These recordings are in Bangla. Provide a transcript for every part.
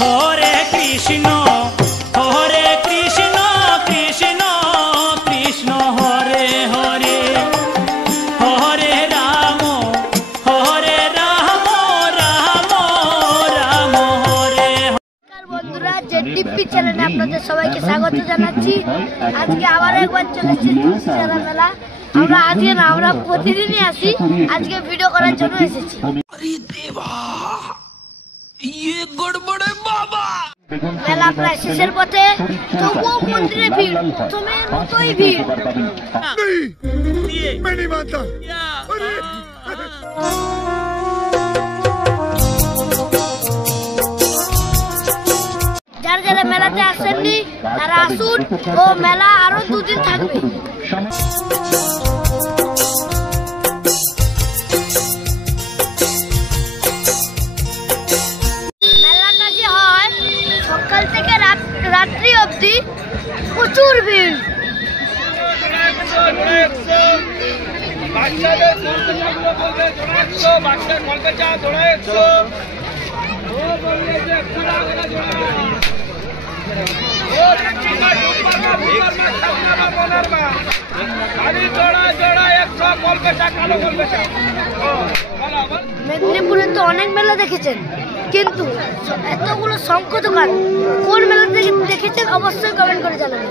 হরে কৃষ্ণ কৃষ্ণ কৃষ্ণ হরে হরে হরে রাম রাম রাম হরে। বন্ধুরা, জেটিভি চ্যানেলে আপনাদের সবাইকে স্বাগত জানাচ্ছি। আজকে আবার একবার চলে এসেছি তুলসী চারা মেলা। আমরা প্রতিদিনই আসি, আজকে ভিডিও করার জন্য এসেছি। মেলা প্রায় শেষের পথে, তবুও মন্দিরে ভিড়, প্রথমের মতোই ভিড়। যারা যারা মেলাতে আসেননি তারা আসুন, ও মেলা আরো 2 দিন থাকবে। মেলাটা যে হয় সকাল থেকে রাত্রি অবধি, প্রচুর ভিড়। মেদিনীপুরে তো অনেক মেলা দেখেছেন, কিন্তু এতগুলো শঙ্খ দোকান কোন মেলা দেখেছেন অবশ্যই কমেন্ট করে জানাবেন।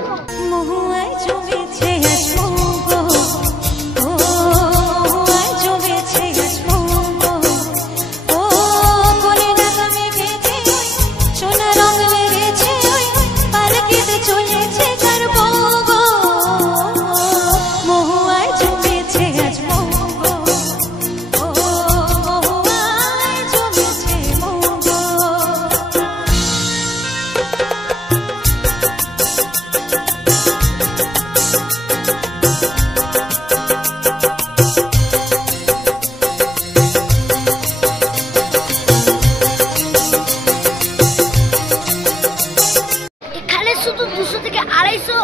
শুধু 200 থেকে 250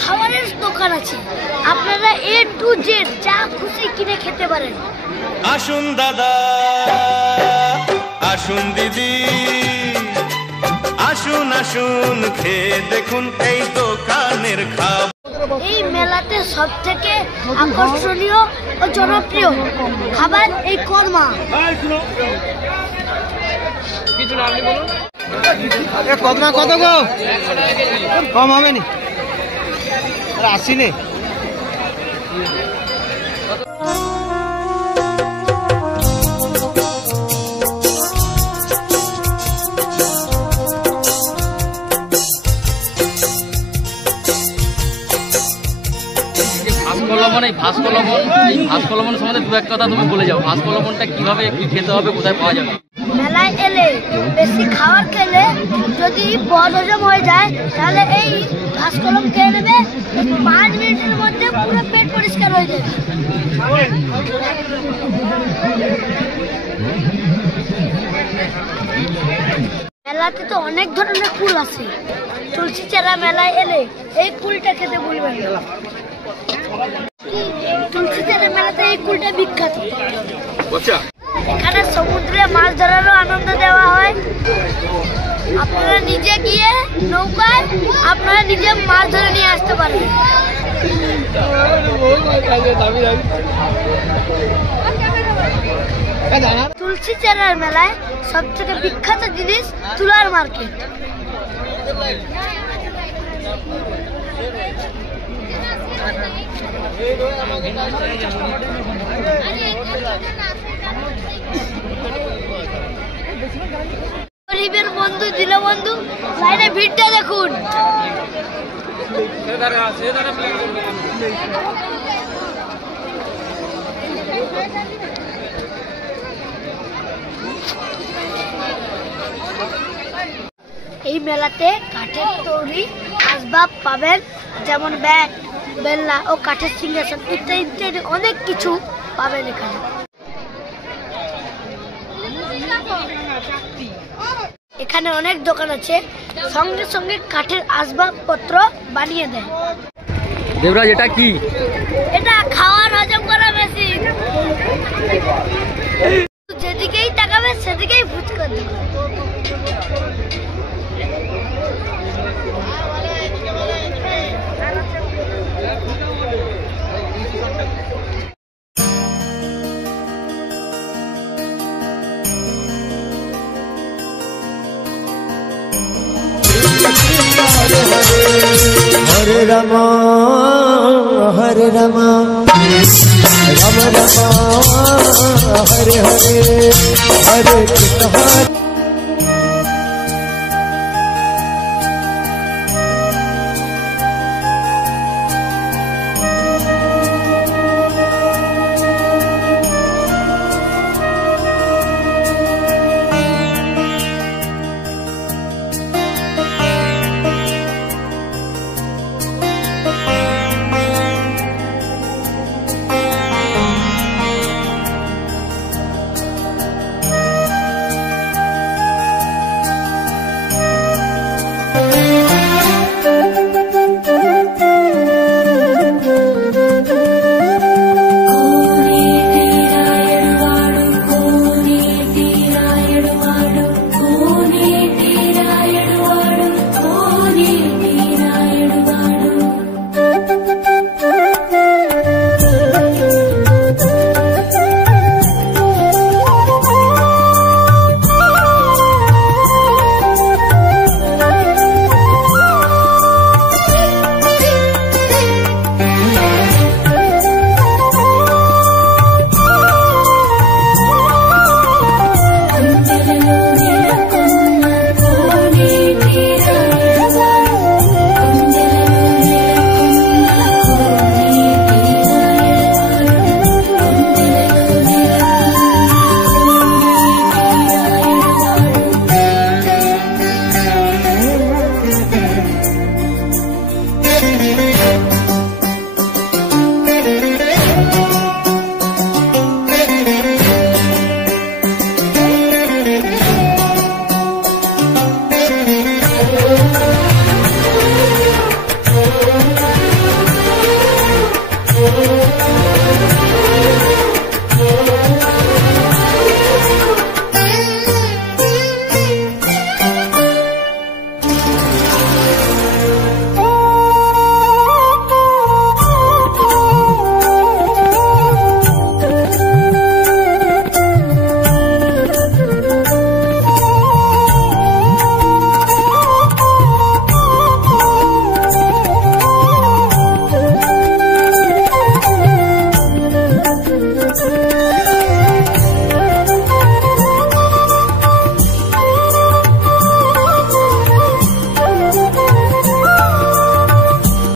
খাবারের দোকান আছে, আপনারা A to Z যা খুশি কিনে খেতে পারেন। আসুন দাদা, আসুন দিদি, আসুন আসুন খেয়ে দেখুন এই দোকানের খাবার। এই মেলাতে সব থেকে আকর্ষণীয় ও জনপ্রিয় খাবার এই কোরমা। কদমা কত গো? কম হবে নি? আসিনি। ভাস্কলবন সম্বন্ধে 2-1 কথা তুমি বলে যাও। ভাস্কলবনটা কিভাবে কি খেতে হবে, কোথায় পাওয়া যাবে? মেলায় এলে বেশি খাবার খেলে যদি বদহজম হয়ে যায়, তাহলে এই ভাস্কলম খেয়ে নেবে, 5 মিনিটের মধ্যে পুরো পেট পরিষ্কার হয়ে যাবে। মেলাতে তো অনেক ধরনের ফুল আছে, তুলসী চারা মেলায় এলে এই ফুলটা খেতে ভুলবেন না। তুলসী চারা মেলাতে এই ফুলটা বিখ্যাত। এখানে সমুদ্রে মাছ ধরারও আনন্দ দেওয়া হয়। আপনারা নিজে গিয়ে নৌকায় আপনারা নিজে মাছ ধরে নিয়ে আসতে পারেন। তুলসী চারার মেলায় সব থেকে বিখ্যাত জিনিস তুলার মার্কেট। গরিবের বন্ধু দীনবন্ধু লাইনে ভিড়টা দেখুন। এই মেলাতে কাঠের তৈরি আসবাব পাবেন, যেমন ব্যাগ, বেলনা ও কাঠের সিংহাসন ইত্যাদি ইত্যাদি অনেক কিছু পাবেন এখানে। এখানে অনেক দোকান আছে, সঙ্গে সঙ্গে কাঠের আসবাবপত্র বানিয়ে দেয়। দেবরাজ, এটা কি? এটা খাওয়ার হজম করা মেশিন। যেদিকেই তাকাবে সেদিকেই ফুচকা। हरे राम हरे राम राम राम हरे हरे हरे कृष्ण